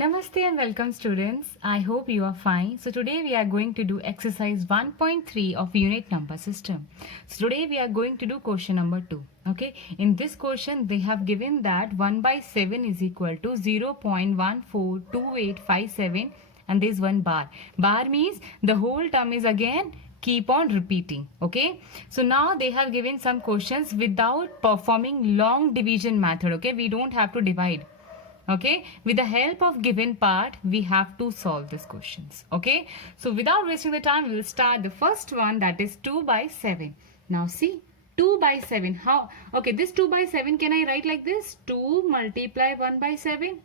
Namaste and welcome students. I hope you are fine. So today we are going to do exercise 1.3 of unit number system. So today we are going to do question number 2. Okay. In this question they have given that 1 by 7 is equal to 0.142857 and there is one bar. Bar means the whole term is again keep on repeating. Okay. So now they have given some questions without performing long division method. Okay. We don't have to divide. Okay, with the help of given part we have to solve these questions. Okay, so without wasting the time we will start the first one, that is 2 by 7. Now see, 2 by 7, how? Okay, this 2 by 7 can I write like this? 2 multiply 1 by 7.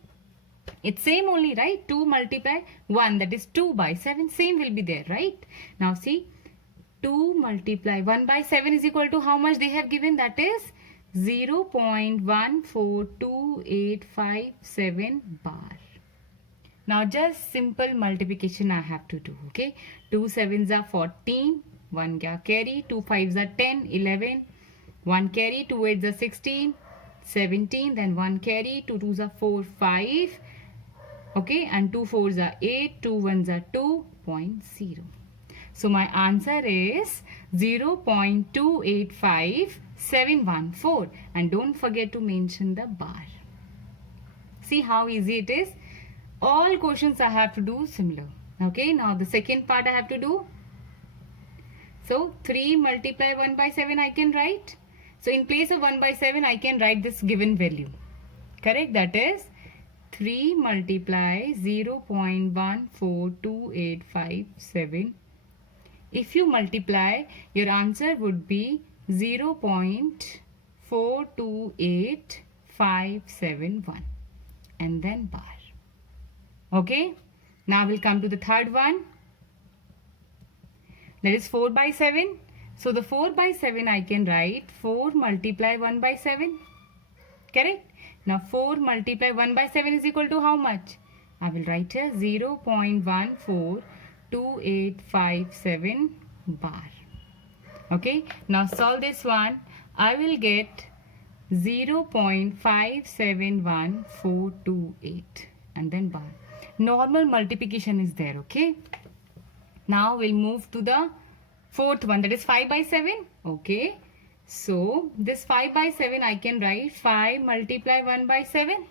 It's same only, right? 2 multiply 1, that is 2 by 7, same will be there, right? Now see, 2 multiply 1 by 7 is equal to how much they have given, that is 0.142857 bar. Now just simple multiplication I have to do. Okay, 2 sevens are 14, 1 carry, 2 fives are 10, 11, 1 carry, 2 eights are 16, 17, then 1 carry, 2 twos are 4, 5. Okay, and 2 fours are 8, 2 ones are 2.0. So my answer is 0.285714, and don't forget to mention the bar. See how easy it is. All questions I have to do similar. Okay, now the second part I have to do. So 3 multiply 1 by 7 I can write. So in place of 1 by 7 I can write this given value. Correct? That is 3 multiply 0.142857. If you multiply, your answer would be 0.428571 and then bar. Okay, now we'll come to the third one, that is 4 by 7. So the 4 by 7 I can write 4 multiply 1 by 7. Correct? Now 4 multiply 1 by 7 is equal to how much? I will write here 0.142857 bar. Okay, now solve this one. I will get 0.571428 and then bar. Normal multiplication is there. Okay, now we'll move to the fourth one, that is 5 by 7. Okay, so this 5 by 7 I can write 5 multiply 1 by 7.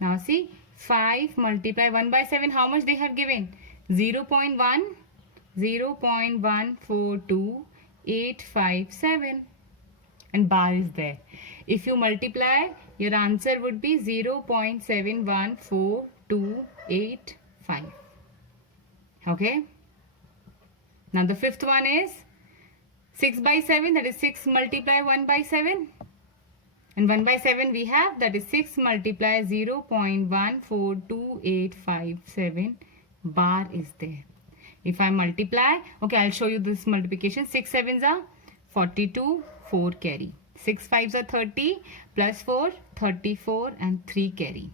Now see, 5 multiply 1 by 7, how much they have given? 0.142857 and bar is there. If you multiply, your answer would be 0.714285. Okay, now the fifth one is 6 by 7, that is 6 multiply 1 by 7, and 1 by 7 we have, that is 6 multiply 0.142857 bar is there. If I multiply, okay, I'll show you this multiplication. 6 sevens are 42, 4 carry. 6 fives are 30, plus 4, 34 and 3 carry.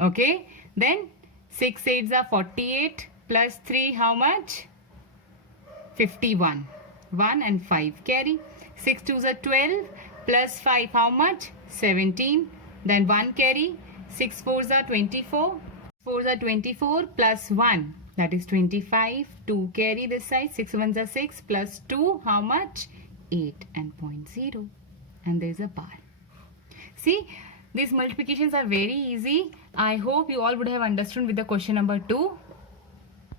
Okay, then 6 eights are 48, plus 3 how much? 51. 1 and 5 carry. 6 twos are 12, plus 5 how much? 17. Then 1 carry. 6 fours are 24. 4s are 24 plus 1, that is 25. 2 carry this side. 6 ones are 6 plus 2 how much? 8 and 0.0, and there is a bar. See, these multiplications are very easy. I hope you all would have understood with the question number 2.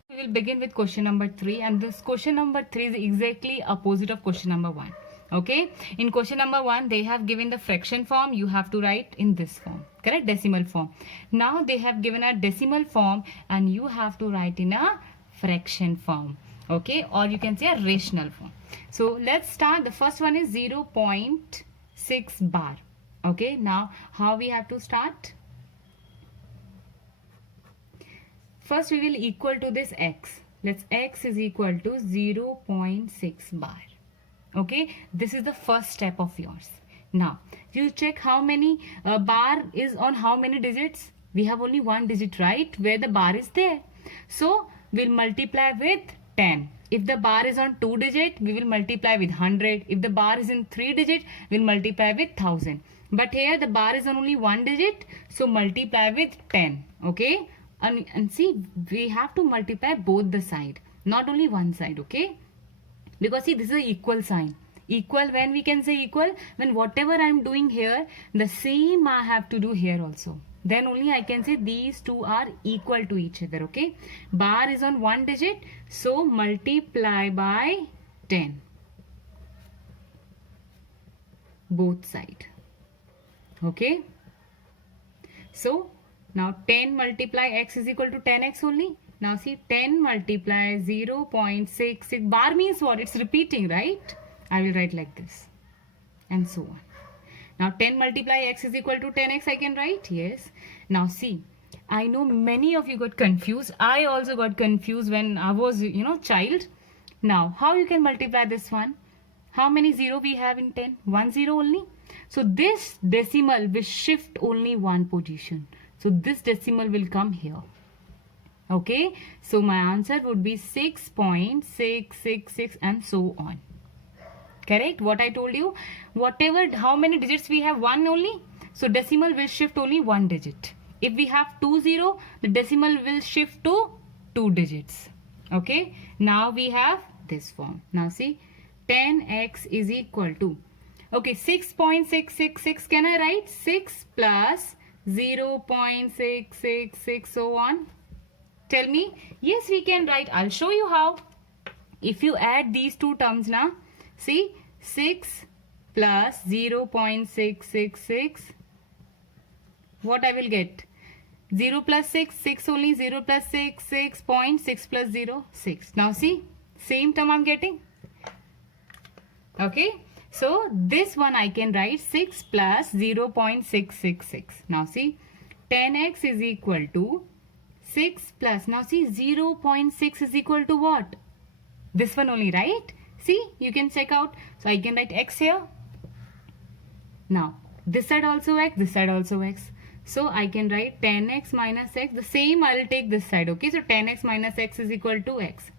We will begin with question number 3, and this question number 3 is exactly opposite of question number 1. Okay, in question number 1 they have given the fraction form, you have to write in this form, correct, decimal form. Now they have given a decimal form and you have to write in a fraction form. Okay, or you can say a rational form. So let's start. The first one is 0.6 bar. Okay, now how we have to start? First we will equal to this x. Let's x is equal to 0.6 bar. Okay, this is the first step of yours. Now you check how many bar is on how many digits. We have only one digit, right, where the bar is there. So we'll multiply with 10. If the bar is on 2 digit, we will multiply with 100. If the bar is in 3 digit, we'll multiply with 1000. But here the bar is on only one digit, so multiply with 10. Okay, and see, we have to multiply both the side, not only one side. Okay, because see, this is an equal sign. Equal, when we can say equal, when whatever I am doing here, the same I have to do here also. Then only I can say these two are equal to each other. Okay, bar is on one digit, so multiply by 10 both side. Okay, so now 10 multiply x is equal to 10x only. Now see, 10 multiply 0.66, bar means what? It's repeating, right? I will write like this and so on. Now 10 multiply x is equal to 10x, I can write. Yes. Now see, I know many of you got confused. I also got confused when I was, child. Now how you can multiply this one? How many 0 we have in 10? 1 0 only. So this decimal will shift only one position. So this decimal will come here. Okay, so my answer would be 6.666 and so on. Correct? What I told you, whatever, how many digits we have? 1 only. So decimal will shift only one digit. If we have 2 0, the decimal will shift to 2 digits. Okay, now we have this form. Now see, 10x is equal to, okay, 6.666. Can I write 6 plus 0.666 so on? Tell me. Yes, we can write. I'll show you how. If you add these two terms now, see, 6 plus 0.666, what I will get? 0 plus 6, 6 only, 0 plus 6, 6.6 plus 0, 6. Now see, same term I'm getting. Okay, so this one I can write 6 plus 0.666. Now see, 10x is equal to 6 plus, now see, 0.6 is equal to what? This one only, right? See, you can check out. So I can write x here. Now this side also x, this side also x. So I can write 10x minus x. The same I will take this side. Okay, so 10x minus x is equal to x.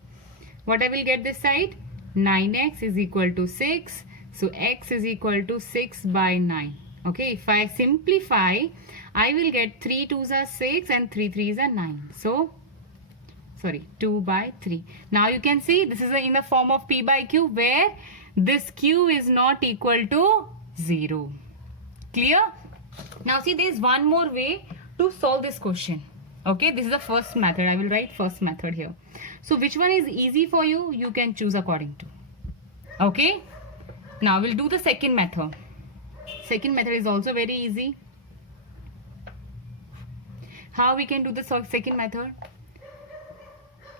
What I will get this side? 9x is equal to 6. So x is equal to 6 by 9. Okay, if I simplify, I will get 3 2s are 6 and 3 3s are 9. So, sorry, 2 by 3. Now you can see this is in the form of p by q, where this q is not equal to 0. Clear? Now see, there is one more way to solve this question. Okay, this is the first method. I will write first method here. So which one is easy for you? You can choose according to. Okay, now we'll do the second method. Second method is also very easy. How we can do the second method?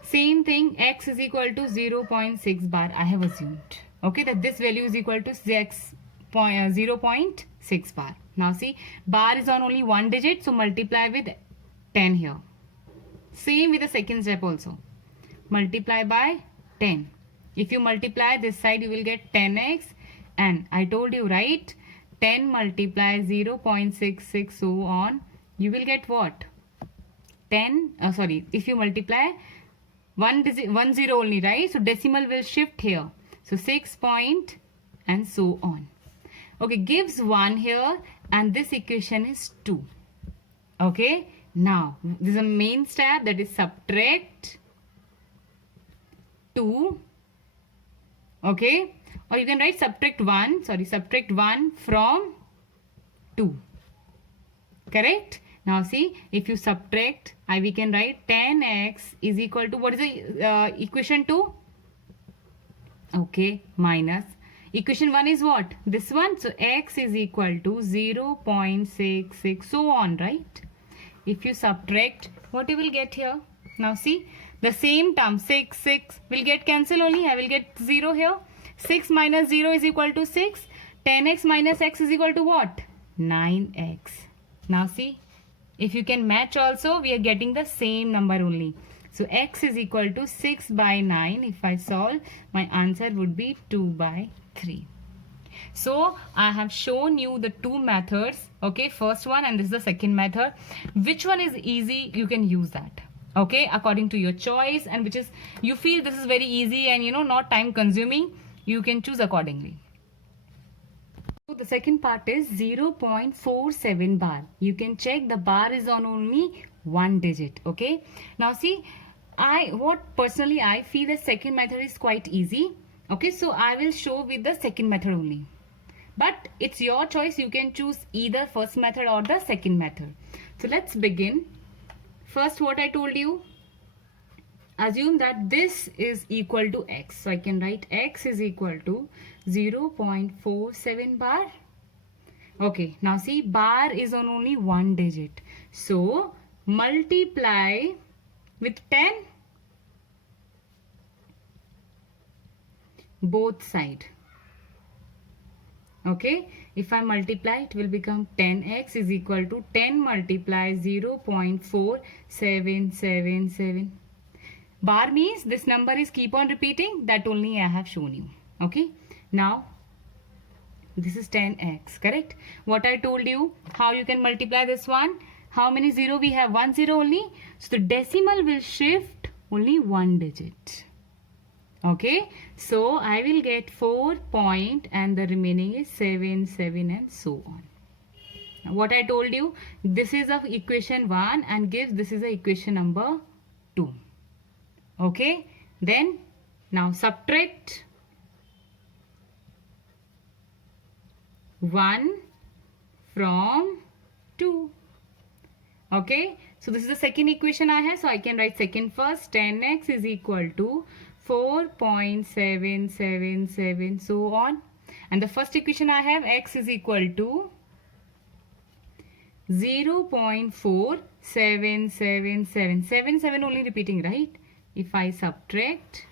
Same thing, x is equal to 0.6 bar. I have assumed, okay, that this value is equal to 0.6 bar. Now see, bar is on only one digit, so multiply with 10 here. Same with the second step also. Multiply by 10. If you multiply this side, you will get 10x. And I told you, right? 10 multiply 0.66 so on. You will get what? 10, if you multiply 1 0 only, right? So decimal will shift here. So 6 point and so on. Okay, gives 1 here and this equation is 2. Okay, now this is a main step, that is subtract 2. Okay, or you can write subtract 1 from 2. Correct? Now see, if you subtract, we can write 10x is equal to, what is the equation 2? Okay, minus. Equation 1 is what? This one. So x is equal to 0.66 so on, right? If you subtract, what you will get here? Now see, the same term 6 will get cancelled only. I will get 0 here. 6 minus 0 is equal to 6. 10x minus x is equal to what? 9x. Now see, if you can match also, we are getting the same number only. So x is equal to 6 by 9. If I solve, my answer would be 2 by 3. So I have shown you the two methods. Okay, first one and this is the second method. Which one is easy, you can use that. Okay, according to your choice, and which is you feel this is very easy and not time consuming, you can choose accordingly. So the second part is 0.47 bar. You can check the bar is on only one digit. Okay. Now see, personally I feel the second method is quite easy. Okay. So I will show with the second method only. But it's your choice. You can choose either first method or the second method. So let's begin. First, what I told you. Assume that this is equal to x. So I can write x is equal to 0.47 bar. Okay, now see, bar is on only one digit. So multiply with 10 both side. Okay, if I multiply, it will become 10x is equal to 10 multiply 0.4777. Bar means this number is keep on repeating, that only I have shown you. Okay, now this is 10x, correct? What I told you, how you can multiply this one? How many zero we have? 1 0 only. So the decimal will shift only one digit. Okay, so I will get 4 point and the remaining is 7 7 and so on. Now, what I told you, this is of equation 1 and gives this is a equation number 2. Okay, then now subtract 1 from 2. Okay, so this is the second equation I have, so I can write second first. 10x is equal to 4.777 so on, and the first equation I have, x is equal to 0.4777. 7 only repeating, right? If I subtract,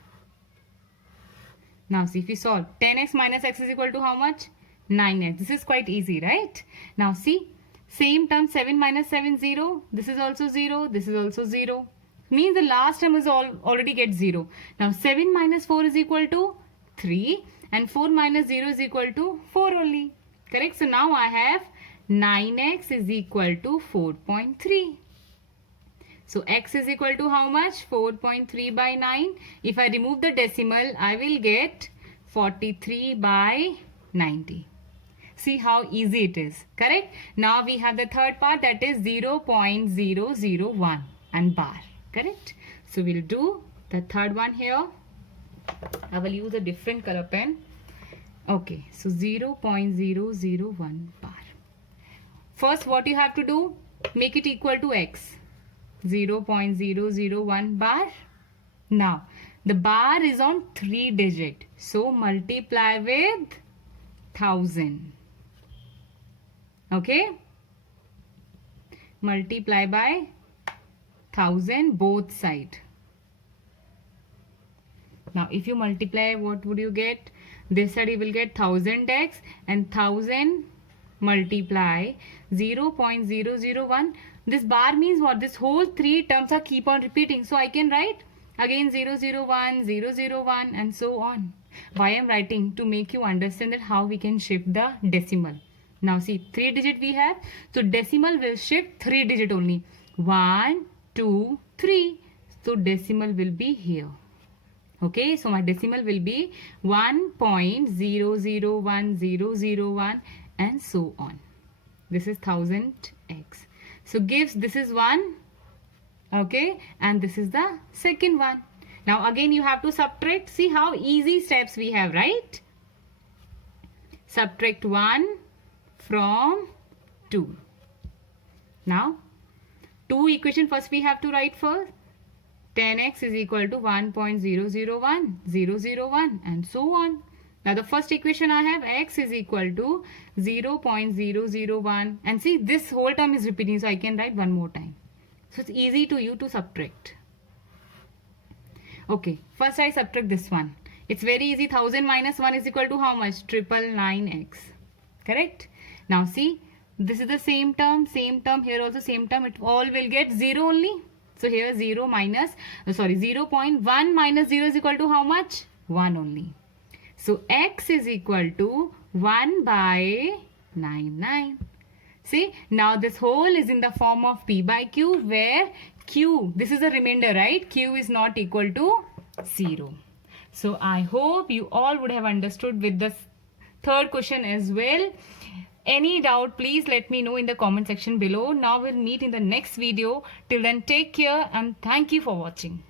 now see, if we solve, 10x minus x is equal to how much? 9x. This is quite easy, right? Now see, same term, 7 minus 7 0. This is also 0. This is also 0. Means the last term is already get 0. Now 7 minus 4 is equal to 3 and 4 minus 0 is equal to 4 only. Correct? So now I have 9x is equal to 4.3. So x is equal to how much? 4.3 by 9. If I remove the decimal, I will get 43 by 90. See how easy it is. Correct? Now we have the third part, that is 0.001 and bar. Correct? So we'll do the third one here. I will use a different color pen. Okay, so 0.001 bar. First, what you have to do? Make it equal to x. 0.001 bar. Now, the bar is on 3 digit. So, multiply with 1000. Okay? Multiply by 1000 both side. Now, if you multiply, what would you get? This side you will get 1000x and 1000 multiply 0.001. This bar means what? This whole 3 terms are keep on repeating. So I can write again 001, 001 and so on. Why I am writing? To make you understand that how we can shift the decimal. Now see, 3 digit we have. So decimal will shift 3 digit only. 1, 2, 3. So decimal will be here. Okay, so my decimal will be 1.001001 and so on. This is 1000x. So gives, this is 1. Okay, and this is the second one. Now again you have to subtract. See how easy steps we have, right? Subtract 1 from 2. Now 2 equation first we have to write first. 10x is equal to 1.001001 and so on. Now the first equation I have, x is equal to 0.001 and see this whole term is repeating, so I can write one more time. So it's easy to you to subtract. Okay, first I subtract this one. It's very easy. 1000 minus 1 is equal to how much? 999x. Correct? Now see, this is the same term, here also same term. It all will get 0 only. So here 0.1 minus 0 is equal to how much? 1 only. So x is equal to 1 by 99. See, now this whole is in the form of p by q, where q, this is a remainder, right? Q is not equal to 0. So I hope you all would have understood with the third question as well. Any doubt, please let me know in the comment section below. Now we'll meet in the next video. Till then, take care and thank you for watching.